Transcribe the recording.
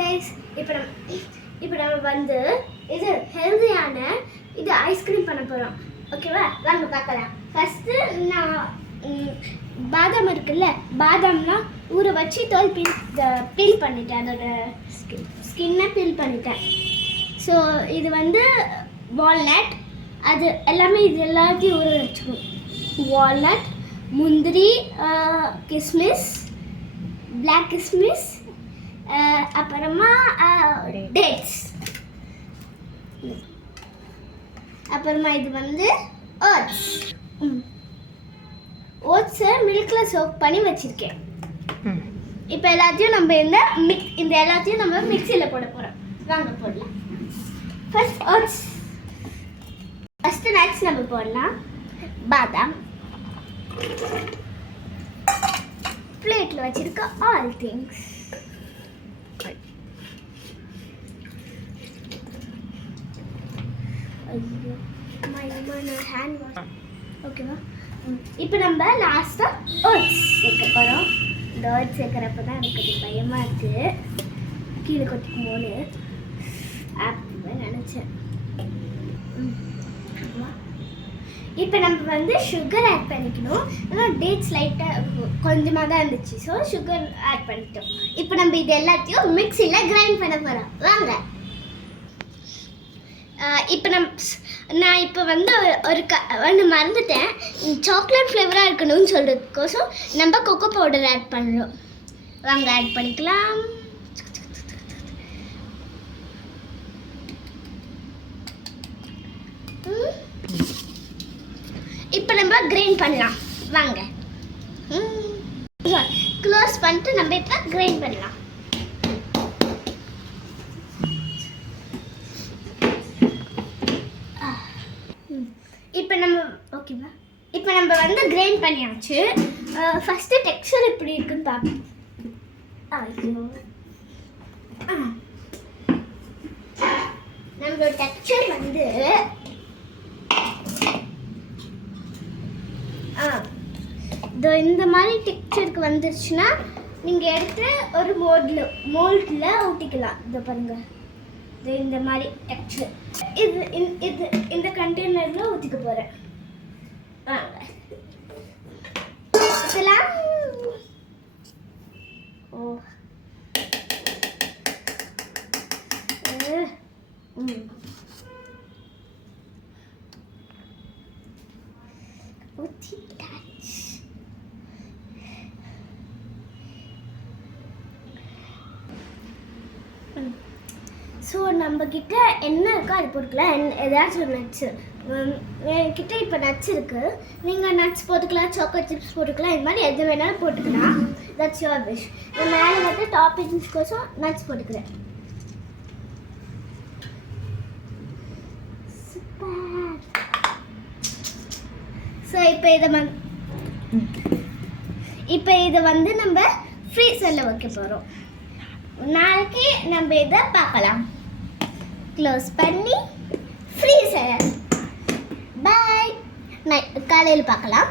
Guys, இப்போ நம்ம வந்து இது ஹெல்தியான இது ஐஸ்கிரீம் பண்ண போகிறோம். ஓகேவா, வாங்க பார்க்கலாம். ஃபஸ்ட்டு நான் பாதாம் இருக்குல்ல, பாதாம்லாம் ஊற வச்சு தோல் பீல் பண்ணிட்டேன், அதோட ஸ்கின்னை பீல் பண்ணிட்டேன். ஸோ இது வந்து வால்நட், அது எல்லாமே இது எல்லாத்தையும் ஊற வச்சுக்கணும். வால்நட், முந்திரி, கிஸ்மிஸ், பிளாக் கிஸ்மிஸ், அப்புறமா டேட்ஸ், அப்புறமா இது வந்து ஓட்ஸ். ஓட்ஸை மில்கில் சோக் பண்ணி வச்சுருக்கேன். இப்போ எல்லாத்தையும் நம்ம இந்த எல்லாத்தையும் நம்ம மிக்சியில் போட போகிறோம். வாங்க போடலாம். ஃபர்ஸ்ட் ஓட்ஸ், ஃபஸ்ட்டு நட்ஸ் நம்ம போடலாம். பாதாம், பிளேட்டில் வச்சுருக்க ஆல் திங்ஸ். ஐயோ ஹேண்ட் வாஷ். ஓகேவா, இப்போ நம்ம லாஸ்ட்டாக ஓட்ஸ் சேர்க்க போகிறோம். இந்த ஓட்ஸ் சேர்க்குறப்ப தான் எனக்கு கொஞ்சம் பயமாக இருக்குது, கீழே கொட்டிக்குமோன்னு அப்படி நினச்சேன். இப்போ நம்ம வந்து சுகர் ஆட் பண்ணிக்கணும். ஆனால் டேட்ஸ் லைட்டாக கொஞ்சமாக தான் இருந்துச்சு, ஸோ சுகர் ஆட் பண்ணிட்டோம். இப்போ நம்ம இது எல்லாத்தையும் மிக்சியில் கிரைண்ட் பண்ண போகிறோம். வாங்க. இப்போ நான் இப்போ வந்து ஒன்று மறந்துட்டேன். சாக்லேட் ஃப்ளேவராக இருக்கணும்னு சொல்கிறதுக்கோசம் நம்ம கொக்கோ பவுடர் ஆட் பண்ணுறோம். வாங்க ஆட் பண்ணிக்கலாம். இப்போ நம்ம கிரைண்ட் பண்ணலாம். வாங்க, க்ளோஸ் பண்ணிட்டு நம்ம இப்போ கிரைண்ட் பண்ணலாம். இப்போ நம்ம ஓகேவா, இப்போ நம்ம வந்து கிரைண்ட் பண்ணியாச்சு. ஃபஸ்ட்டு டெக்ஸ்சர் எப்படி இருக்குன்னு பார்ப்போம். ஐயோ, நம்மளோட டெக்ஸ்சர் வந்து இந்த மாதிரி டெக்ஸ்சருக்கு வந்துருச்சுன்னா நீங்கள் எடுத்து ஒரு மோல்டில் ஊற்றிக்கலாம். இதை பாருங்கள், இது இந்த மாதிரி டெக்ஸ்சர். இது இந்த கண்டெய்னரில் ஊற்றிக்க போகிறேன். வாங்க ஊற்றலாம். ஓ ஊற்றிட்டாச்சு. ஸோ நம்மக்கிட்ட என்ன இருக்கோ அது போட்டுக்கலாம். ஏதாச்சும் ஒரு நட்ஸு என்கிட்ட இப்போ நட்ஸ் இருக்குது. நீங்கள் நட்ஸ் போட்டுக்கலாம், சாக்லேட் சிப்ஸ் போட்டுக்கலாம், இது மாதிரி எது வேணாலும் போட்டுக்கலாம். That's your wish. நான் மேலே வந்து டாப்பிங்ஸ்க்கோசம் நட்ஸ் போட்டுக்கிறேன். சூப்பர். ஸோ இப்போ இதை வந்து நம்ம ஃப்ரீசரில் வைக்க போகிறோம். நாளைக்கு நம்ம இதை பார்க்கலாம். க்ளோஸ் பண்ணி ஃப்ரீசர். பாய். காலையில் பார்க்கலாம்.